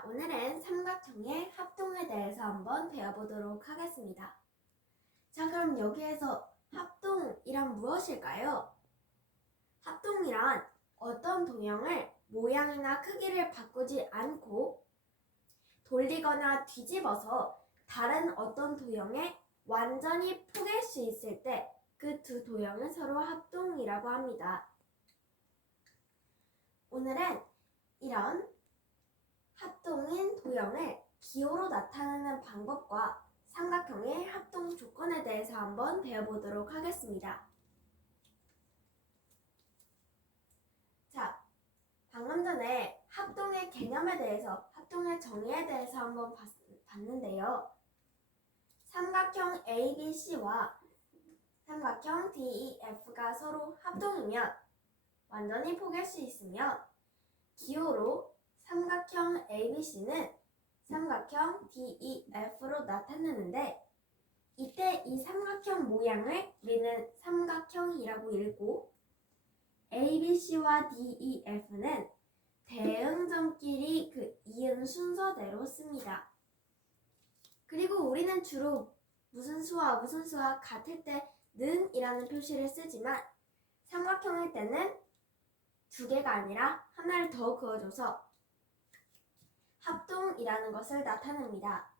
자, 오늘은 삼각형의 합동에 대해서 한번 배워보도록 하겠습니다. 자, 그럼 여기에서 합동이란 무엇일까요? 합동이란 어떤 도형을 모양이나 크기를 바꾸지 않고 돌리거나 뒤집어서 다른 어떤 도형에 완전히 포갤 수 있을 때 그 두 도형을 서로 합동이라고 합니다. 오늘은 이런 합동인 도형을 기호로 나타내는 방법과 삼각형의 합동 조건에 대해서 한번 배워보도록 하겠습니다. 자, 방금 전에 합동의 개념에 대해서, 합동의 정의에 대해서 한번 봤, 봤는데요. 삼각형 ABC와 삼각형 DEF가 서로 합동이면 완전히 포갤 수 있으며 기호로 삼각형 ABC는 삼각형 DEF로 나타나는데 이때 이 삼각형 모양을 우리는 삼각형이라고 읽고 ABC와 DEF는 대응점끼리 그 이응 순서대로 씁니다. 그리고 우리는 주로 무슨 수와 무슨 수와 같을 때 는이라는 표시를 쓰지만 삼각형일 때는 두 개가 아니라 하나를 더 그어줘서 합동이라는 것을 나타냅니다.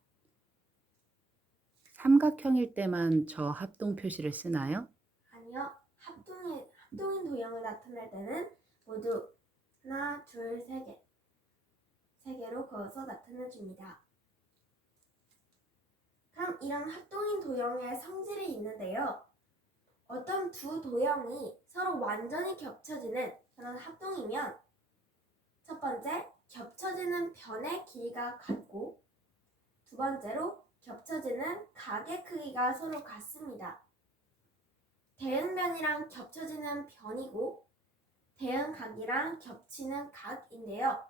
삼각형일 때만 저 합동 표시를 쓰나요? 아니요, 합동인, 합동인 도형을 나타낼 때는 모두 하나, 둘, 세 개, 세 개로 그어서 나타내 줍니다. 그럼 이런 합동인 도형의 성질이 있는데요. 어떤 두 도형이 서로 완전히 겹쳐지는 그런 합동이면 첫 번째, 겹쳐지는 변의 길이가 같고 두 번째로 겹쳐지는 각의 크기가 서로 같습니다. 대응 변이랑 겹쳐지는 변이고 대응 각이랑 겹치는 각인데요.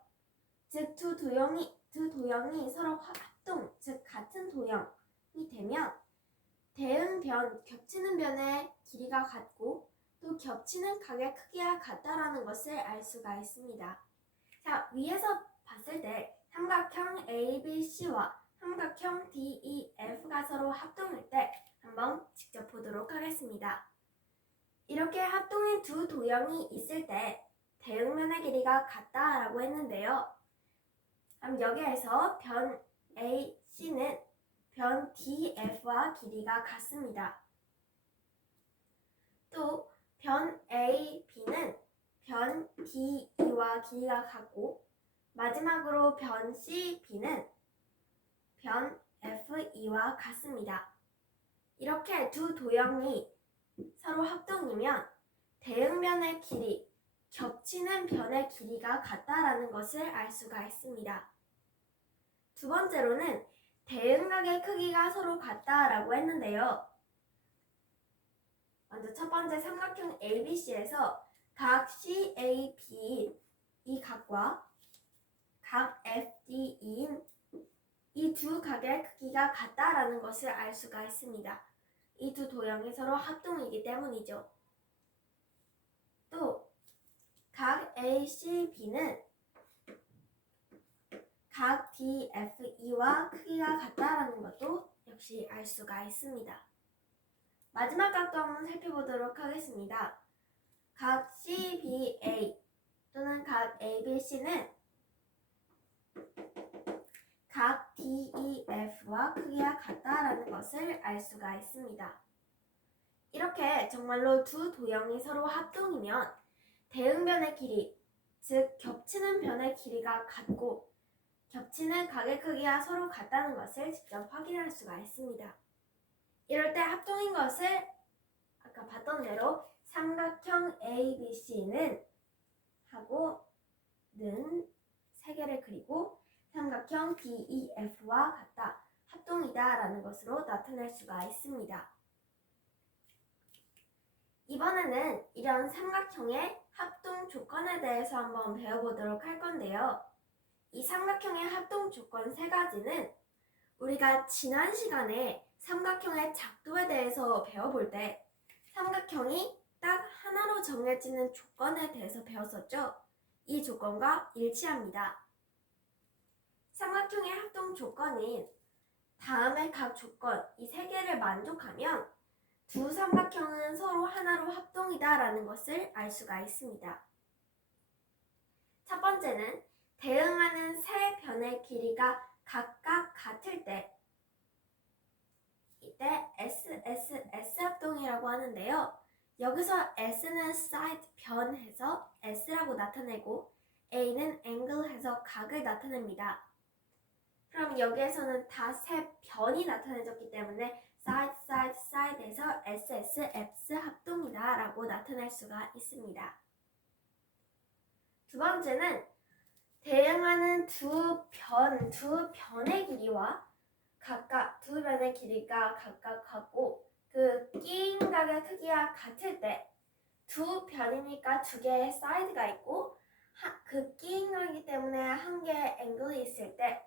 즉 두 도형이 두 도형이 서로 합동, 즉 같은 도형이 되면 대응 변, 겹치는 변의 길이가 같고 또 겹치는 각의 크기가 같다라는 것을 알 수가 있습니다. 자, 위에서 봤을 때 삼각형 ABC와 삼각형 DEF가 서로 합동일 때 한번 직접 보도록 하겠습니다. 이렇게 합동인 두 도형이 있을 때 대응면의 길이가 같다라고 했는데요. 그럼 여기에서 변 AC는 변 DF와 길이가 같습니다. 또 변 AB는 변 DE와 길이가 같고 마지막으로 변 CB는 변 FE와 같습니다. 이렇게 두 도형이 서로 합동이면 대응변의 길이, 겹치는 변의 길이가 같다라는 것을 알 수가 있습니다. 두 번째로는 대응각의 크기가 서로 같다라고 했는데요. 먼저 첫 번째 삼각형 ABC에서 각 CAB 이 각과 각 FD인 이 두 각의 크기가 같다라는 것을 알 수가 있습니다. 이 두 도형이 서로 합동이기 때문이죠. 또 각 ACB는 각 DFE와 크기가 같다라는 것도 역시 알 수가 있습니다. 마지막 각도 한번 살펴보도록 하겠습니다. 각 CBA 또는 각 ABC는 각 DEF와 크기가 같다라는 것을 알 수가 있습니다. 이렇게 정말로 두 도형이 서로 합동이면 대응변의 길이, 즉 겹치는 변의 길이가 같고 겹치는 각의 크기가 서로 같다는 것을 직접 확인할 수가 있습니다. 이럴 때 합동인 것을 아까 봤던 대로 삼각형 ABC는 하고 는세 개를 그리고 삼각형 DEF와 같다, 합동이다라는 것으로 나타낼 수가 있습니다. 이번에는 이런 삼각형의 합동 조건에 대해서 한번 배워보도록 할 건데요. 이 삼각형의 합동 조건 세 가지는 우리가 지난 시간에 삼각형의 작도에 대해서 배워볼 때 삼각형이 정해지는 조건에 대해서 배웠었죠. 이 조건과 일치합니다. 조건인 다음의 각 조건 이 세 개를 만족하면 두 삼각형은 서로 하나로 합동이다라는 것을 알 수가 있습니다. 첫 번째는 대응하는 세 변의 길이가 각각 같을 때 이때 S, S, S 합동이라고 하는데요. 여기서 S는 side 변해서 S라고 나타내고 A는 angle 해서 각을 나타냅니다. 그럼 여기에서는 다 세 변이 나타내졌기 때문에 side, side, side에서 SS, X 합동이다 라고 나타낼 수가 있습니다. 두 번째는 대응하는 두 변, 두 변의 길이와 각각 두 변의 길이가 각각 같고 그 끼인 각의 크기가 같을 때 두 변이니까 두 개의 사이드가 있고 하- 그 끼인 각이기 때문에 한 개의 앵글이 있을 때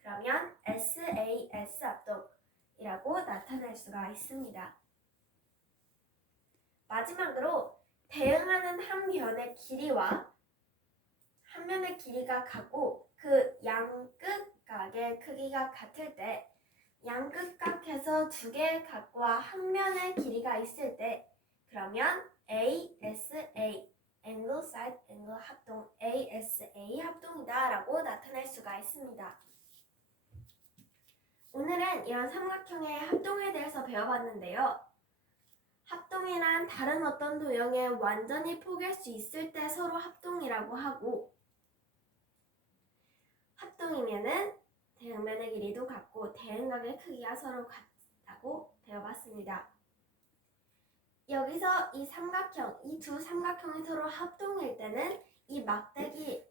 그러면 SAS 합동이라고 나타낼 수가 있습니다. 마지막으로 대응하는 한 변의 길이와 한 면의 길이가 같고 그 양끝 각의 크기가 같을 때 양끝각에서 두 개의 각과 한 면의 길이가 있을 때 그러면 ASA angle side angle 합동 ASA 합동이다라고 나타낼 수가 있습니다. 오늘은 이런 삼각형의 합동에 대해서 배워봤는데요. 합동이란 다른 어떤 도형에 완전히 포기할 수 있을 때 서로 합동이라고 하고 합동이면은 대응면의 길이도 같고 대응각의 크기가 서로 같다고 배워봤습니다. 여기서 이 삼각형, 이 두 삼각형이 서로 합동일 때는 이 막대기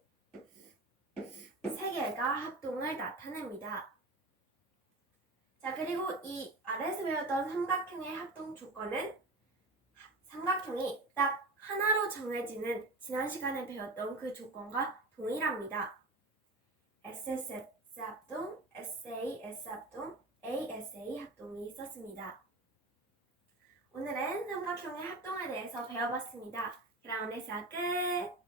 세 개가 합동을 나타냅니다. 자, 그리고 이 아래에서 배웠던 삼각형의 합동 조건은 삼각형이 딱 하나로 정해지는 지난 시간에 배웠던 그 조건과 동일합니다. SSS 합동, SAS 합동, ASA 합동이 있었습니다. 오늘은 삼각형의 합동에 대해서 배워봤습니다. 그럼 오늘 수업 끝!